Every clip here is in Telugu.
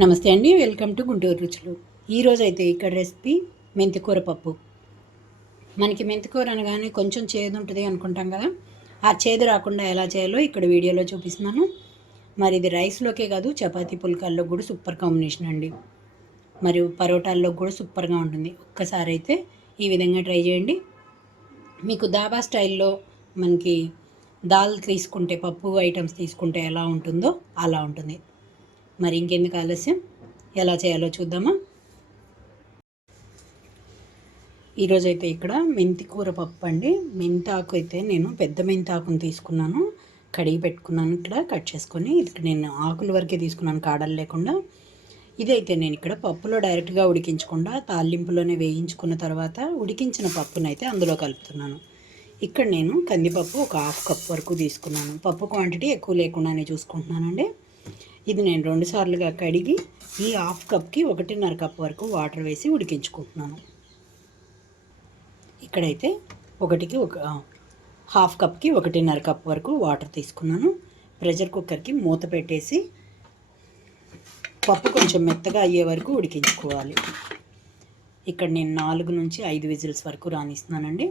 నమస్తే అండి వెల్కమ్ టు గుంటూరు రుచులు. ఈరోజు అయితే ఇక్కడ రెసిపీ మెంతికూర పప్పు. మనకి మెంతికూర అనగానే కొంచెం చేదు ఉంటుంది అనుకుంటాం కదా. ఆ చేదు రాకుండా ఎలా చేయాలో ఇక్కడ వీడియోలో చూపిస్తున్నాను. మరి ఇది రైస్లోకే కాదు చపాతీ పుల్కాల్లో కూడా సూపర్ కాంబినేషన్ అండి. మరియు పరోటాల్లో కూడా సూపర్గా ఉంటుంది. ఒక్కసారి అయితే ఈ విధంగా ట్రై చేయండి. మీకు దాబా స్టైల్లో మనకి దాల్ తీసుకుంటే పప్పు ఐటమ్స్ తీసుకుంటే ఎలా ఉంటుందో అలా ఉంటుంది. మరి ఇంకెందుకు ఆలస్యం? ఎలా చేయాలో చూద్దామా? ఈరోజు అయితే ఇక్కడ మెంతి కూర పప్పు అండి. మెంతాకు అయితే నేను పెద్ద మెంతాకుని తీసుకున్నాను. కడిగి పెట్టుకున్నాను ఇక్కడ కట్ చేసుకొని. ఇక్కడ నేను ఆకుల వరకే తీసుకున్నాను కాడలు లేకుండా. ఇదైతే నేను ఇక్కడ పప్పులో డైరెక్ట్గా ఉడికించకుండా తాలింపులోనే వేయించుకున్న తర్వాత ఉడికించిన పప్పునైతే అందులో కలుపుతున్నాను. ఇక్కడ నేను కందిపప్పు ఒక హాఫ్ కప్ వరకు తీసుకున్నాను. పప్పు క్వాంటిటీ ఎక్కువ లేకుండానే చూసుకుంటున్నానండి. ఇది నేను రెండు సార్లుగా కడిగి ఈ హాఫ్ కప్కి ఒకటిన్నర కప్ వరకు వాటర్ వేసి ఉడికించుకుంటున్నాను. ఇక్కడైతే ఒకటికి ఒక హాఫ్ కప్కి ఒకటిన్నర కప్ వరకు వాటర్ తీసుకున్నాను. ప్రెషర్ కుక్కర్కి మూత పెట్టేసి పప్పు కొంచెం మెత్తగా అయ్యే వరకు ఉడికించుకోవాలి. ఇక్కడ నేను నాలుగు నుంచి ఐదు విజిల్స్ వరకు రాణిస్తున్నానండి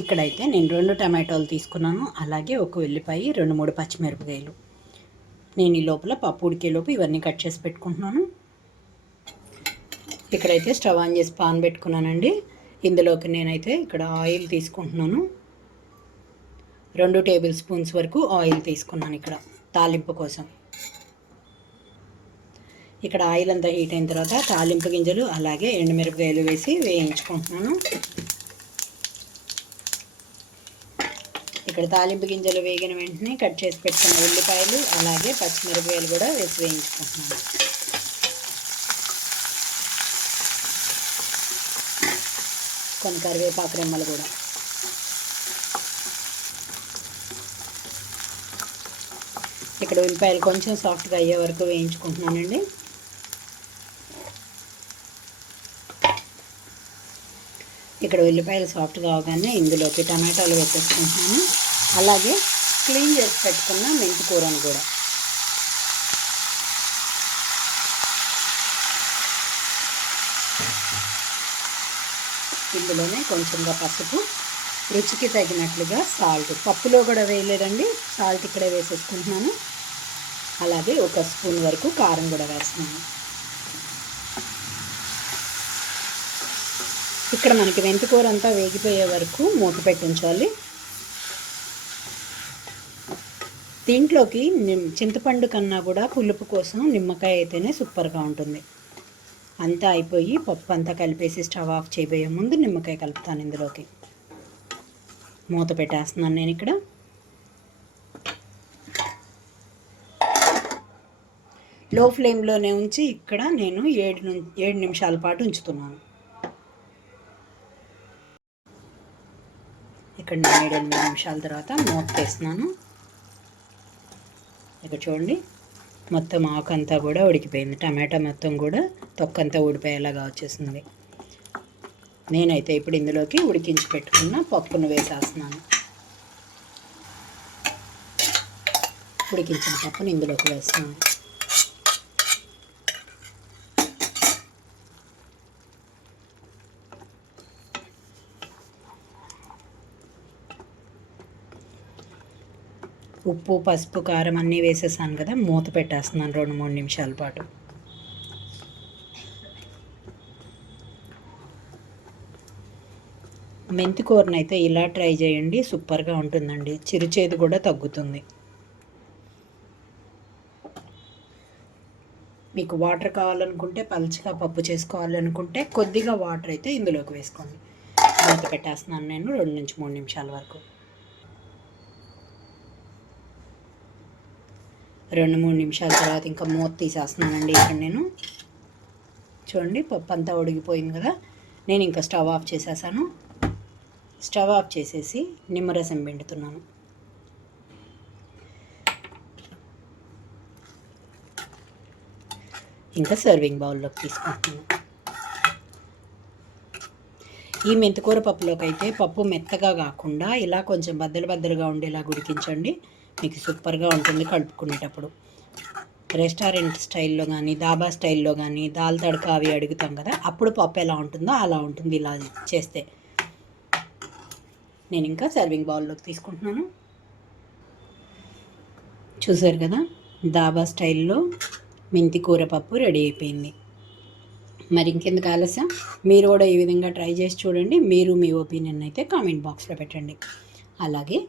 ఇక్కడైతే నేను రెండు టమాటోలు తీసుకున్నాను. అలాగే ఒక ఉల్లిపాయ రెండు మూడు పచ్చిమిరపకాయలు. నేను ఈ లోపల పప్పు ఉడికేలోపు ఇవన్నీ కట్ చేసి పెట్టుకుంటున్నాను. ఇక్కడైతే స్టవ్ ఆన్ చేసి పాన్ పెట్టుకున్నానండి. ఇందులోకి నేనైతే ఇక్కడ ఆయిల్ తీసుకుంటున్నాను. రెండు టేబుల్ స్పూన్స్ వరకు ఆయిల్ తీసుకున్నాను ఇక్కడ తాలింపు కోసం. ఇక్కడ ఆయిల్ అంతా హీట్ అయిన తర్వాత తాలింపు గింజలు అలాగే ఎండుమిరపకాయలు వేసి వేయించుకుంటున్నాను. ఇక్కడ తాలింపు గింజలు వేగిన వెంటనే కట్ చేసి పెట్టుకున్న ఉల్లిపాయలు అలాగే పచ్చిమిరపకాయలు కూడా వేసి వేయించుకుంటున్నాను. కొన్ని కరివేపాకు రెమ్మలు కూడా. ఇక్కడ ఉల్లిపాయలు కొంచెం సాఫ్ట్గా అయ్యే వరకు వేయించుకుంటున్నానండి. ఇక్కడ ఉల్లిపాయలు సాఫ్ట్గా అవగానే ఇందులోకి టమాటాలు వేసేసుకుంటున్నాను. అలాగే క్లీన్ చేసి పెట్టుకున్న మెంతి కూరను కూడా. ఇందులోనే కొంచెంగా పసుపు రుచికి తగినట్లుగా సాల్ట్. పప్పులో కూడా వేయలేదండి సాల్ట్ ఇక్కడే వేసేసుకుంటున్నాను. అలాగే ఒక స్పూన్ వరకు కారం కూడా వేస్తున్నాను. ఇక్కడ మనకి మెంతికూర అంతా వేగిపోయే వరకు మూత పెట్టించాలి దీంట్లోకి చింతపండు కన్నా కూడా పులుపు కోసం నిమ్మకాయ అయితేనే సూపర్గా ఉంటుంది. అంతా అయిపోయి పప్పు అంతా కలిపేసి స్టవ్ ఆఫ్ చేయబోయే ముందు నిమ్మకాయ కలుపుతాను ఇందులోకి. మూత పెట్టేస్తున్నాను నేను ఇక్కడ. లో ఫ్లేమ్లోనే ఉంచి ఇక్కడ నేను ఏడు ను- ఏడు నిమిషాల పాటు ఉంచుతున్నాను. ఇక్కడ నేను ఏడు ఎనిమిది నిమిషాల తర్వాత మూత వేస్తున్నాను. ఇక్కడ చూడండి. మొత్తం ఆకంతా కూడా ఉడికిపోయింది. టమాటా మొత్తం కూడా తొక్కంతా ఊడిపోయేలాగా వచ్చేసింది. నేనైతే ఇప్పుడు ఇందులోకి ఉడికించి పెట్టుకున్న పప్పును వేసేస్తున్నాను. ఉడికించిన పప్పును ఇందులోకి వేస్తున్నాను. ఉప్పు పసుపు కారం అన్నీ వేసేసాను కదా మూత పెట్టేస్తున్నాను రెండు మూడు నిమిషాల పాటు. మెంతి కూరను అయితే ఇలా ట్రై చేయండి సూపర్గా ఉంటుందండి. చిరుచేది కూడా తగ్గుతుంది. మీకు వాటర్ కావాలనుకుంటే పలుచగా పప్పు చేసుకోవాలనుకుంటే కొద్దిగా వాటర్ అయితే ఇందులోకి వేసుకోండి. మూత పెట్టేస్తున్నాను నేను రెండు నుంచి మూడు నిమిషాల వరకు. రెండు మూడు నిమిషాల తర్వాత ఇంకా మూత తీసేస్తున్నానండి ఇక్కడ నేను. చూడండి పప్పు అంతా ఉడికిపోయింది కదా. నేను ఇంకా స్టవ్ ఆఫ్ చేసేసాను. స్టవ్ ఆఫ్ చేసేసి నిమ్మరసం పిండుతున్నాను. ఇంకా సర్వింగ్ బౌల్లోకి తీసుకుంటున్నాను. ఈ మెంతికూర పప్పులోకి అయితే పప్పు మెత్తగా కాకుండా ఇలా కొంచెం బద్దలు బద్దలుగా ఉండేలా ఉడికించండి. మీకు సూపర్గా ఉంటుంది కలుపుకునేటప్పుడు. రెస్టారెంట్ స్టైల్లో కానీ దాబా స్టైల్లో కానీ దాల్ తడక అవి అడుగుతాం కదా అప్పుడు పప్పు ఎలా ఉంటుందో అలా ఉంటుంది ఇలా చేస్తే. నేను ఇంకా సర్వింగ్ బౌల్లోకి తీసుకుంటున్నాను. చూసారు కదా దాబా స్టైల్లో మెంతి కూర పప్పు రెడీ అయిపోయింది. మరి ఇంకెందుకు ఆలస్యం? మీరు కూడా ఈ విధంగా ట్రై చేసి చూడండి. మీరు మీ ఒపీనియన్ అయితే కామెంట్ బాక్స్లో పెట్టండి. అలాగే